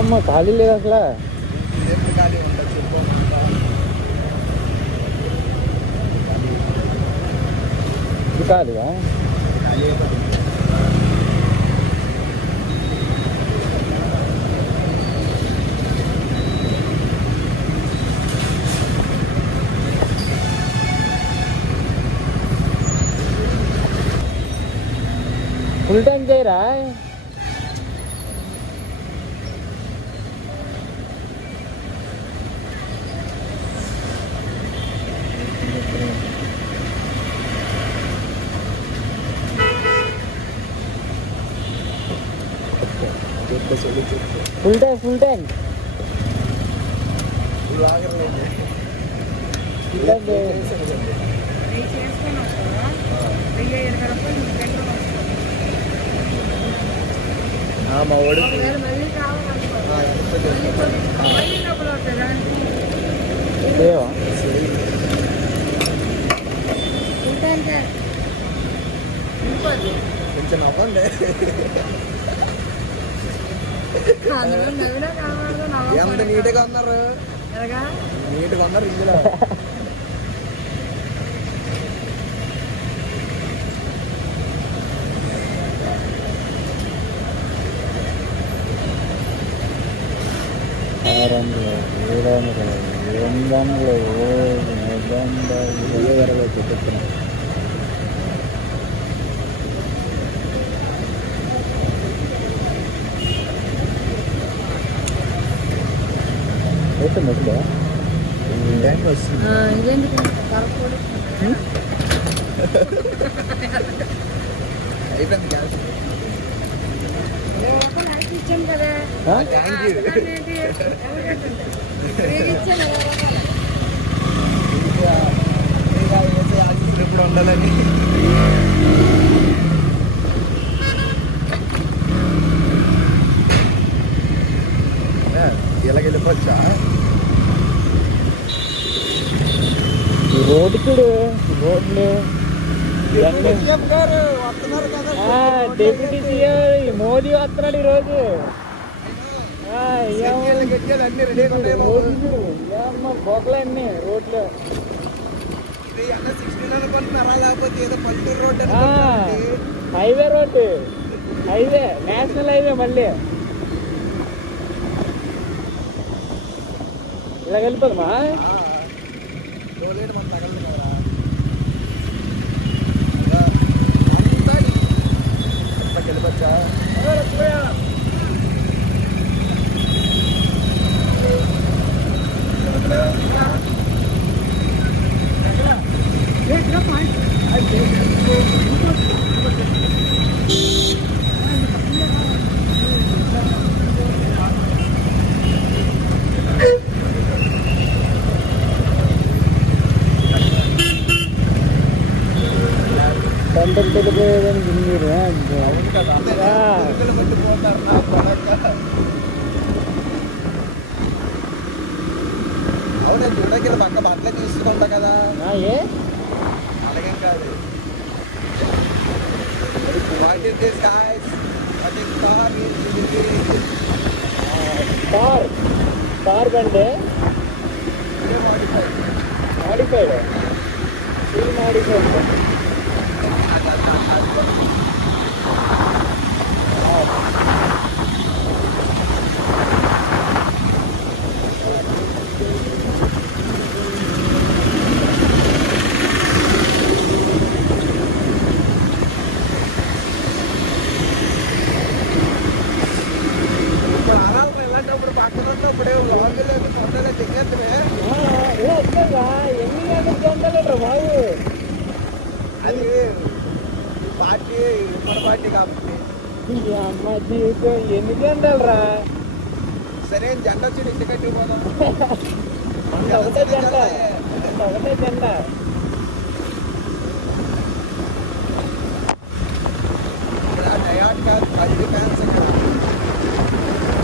అమ్మా ఖాళీ లేదు అసలు. ఇది కాదుగా ఫుల్ టైం చేయరా? ఫుల్ టైం ఫుల్ టైం మా ఓడి కొంచెం అవ్వండి. ఎంత నీట్గా ఉన్నారు, నీట్గా ఉన్నారు ఇందులో. చెప్తున్నా అయిపోయింది గ్యాస్. ఎప్పుడు ఉండాలని ఇలాగ వెళ్ళిపోవచ్చా? రోడ్డు చూడు, రోడ్లు డిప్యూటీ సీఎం మోదీ వస్తున్నాడు ఈరోజు. బొక్కలన్నీ రోడ్లు, highway road, highway national highway. మళ్ళీ ఇలా వెళ్ళిపోదమ్మా. వెళ్ళిపోయేదానికి మీరు అవునా? చూడకి పక్క బట్టలే తీసుకుంటా కదా. ఏ అలాగేం కాదు. కార్ బండి మాడిఫైడ్ మాడిఫైడ్. అది పార్టీ మన పార్టీ కాబట్టి అమ్మ జీవితం ఎన్ని జెండాలు రా. సరే జెండా వచ్చి ఇంటి కట్టిపోదాం. ఒకటే జెండా, ఒకటే జెండా.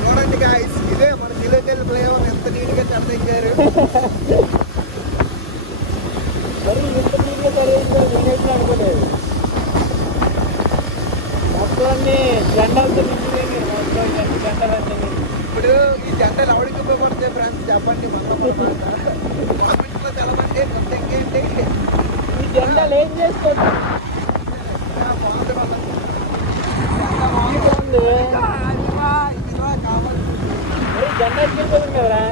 చూడండి గాయ్స్, ఇదే మన జిల్లాకెళ్ళి ఫ్లేవర్ ఎంత నీట్గా చెడ్డారు. మరి ఇంత నీట్గా సరిగ్గా నేనైతే అనుకోలేదు. మొత్తం అన్ని జెండాలతో నిండిపోయింది. మొత్తం జెండాలన్నీ ఇప్పుడు ఈ జెండాలు ఎవరికి ఉపయోగపడతాయి ఫ్రెండ్స్ చెప్పండి. కామెంట్లో తెలవండి. కొంత ఇంకేంటి ఈ జెండాలు ఏం చేసుకోవచ్చు? జెండా ఎక్కిపోతుంది కదరా.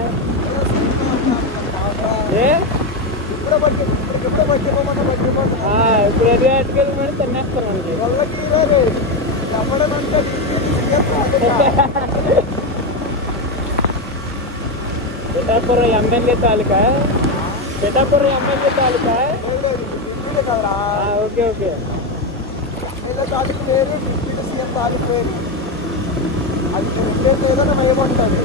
ఇప్పుడు ఎదురు అటుకెళ్ళి మరి తినేస్తాను మనకి. పిఠాపురం ఎమ్మెల్యే తాలూకా. పిఠాపురం ఎమ్మెల్యే తాలూకా. Okay okay. అది ఏదైనా భయపడుతుంది.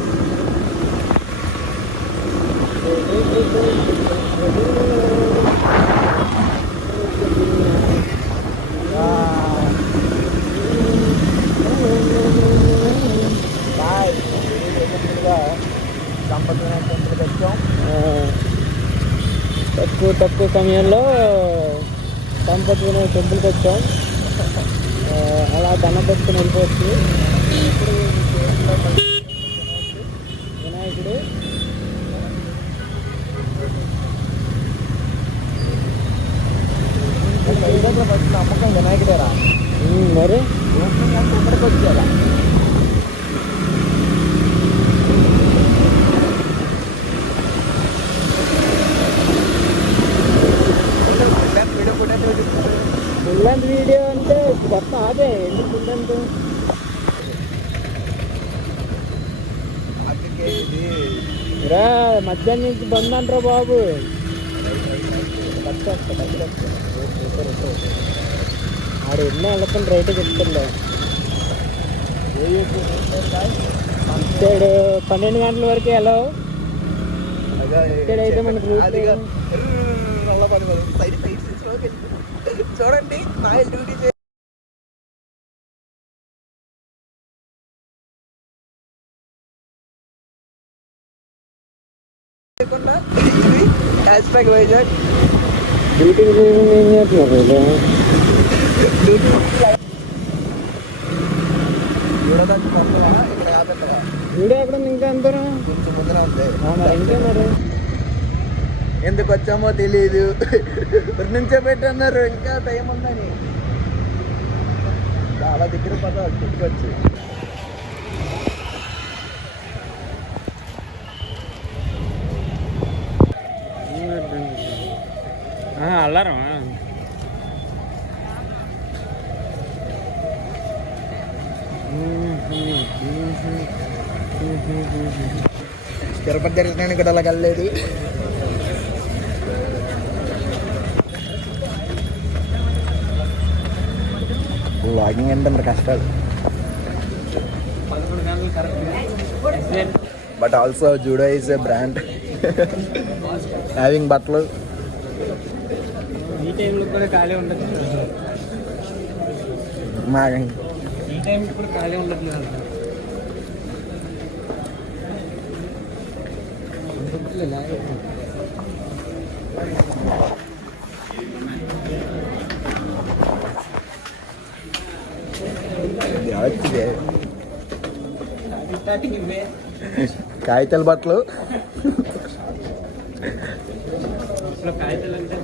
తక్కువ సమయంలో సంపత్ వినాయక టెంపుల్కి వచ్చాం. అలా దండం పెట్టుకుని వెళ్ళిపోవచ్చు. ఇప్పుడు వినాయకుడు నమ్మకం వినాయకుడేరా. మరి ఇక్కడికి వచ్చారా? ఫుల్ వీడియో అంటే మొత్తం అదే ఎందుకు ఫుల్ అంటే రా మధ్యాహ్నం నుంచి బంద్ అంటారా బాబు. ఆడు ఎన్నో వెళ్ళకుండా రైట్ చెప్తుండే. ఇచ్చాడు 12 గంటల వరకు ఎలా ఇక్కడైతే మనకు రూట్ చూడండి డ్యూటీ వైజాగ్ డ్యూటీ ఏం చేస్తున్నారు. వీడియో ఎక్కడ ఉంది ఇంకా అందరూ కొంచెం ముందర ఉంది. మరి ఇంకే మరి ఎందుకు వచ్చామో తెలియదు. నుంచే పెట్టన్నారు ఇంకా టైం ఉందని. చాలా దగ్గర పద చుట్టుకొచ్చి అల్లారం తిరుపతి దర్శనానికి ఇక్కడ అలా వెళ్ళలేదు. వాకింగ్ అంటే మరి కష్టాలు. But also judo is a brand having బట్టలు. ఈ టైంలో కూడా ఖాళీ ఉండదు. ఈ టైంకి కూడా ఖాళీ ఉండట్లేదు. కాగితాల బట్టలు. కాగితాలు అంటే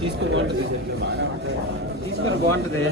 తీసుకుని బాగుంటుంది. తీసుకుని బాగుంటుంది.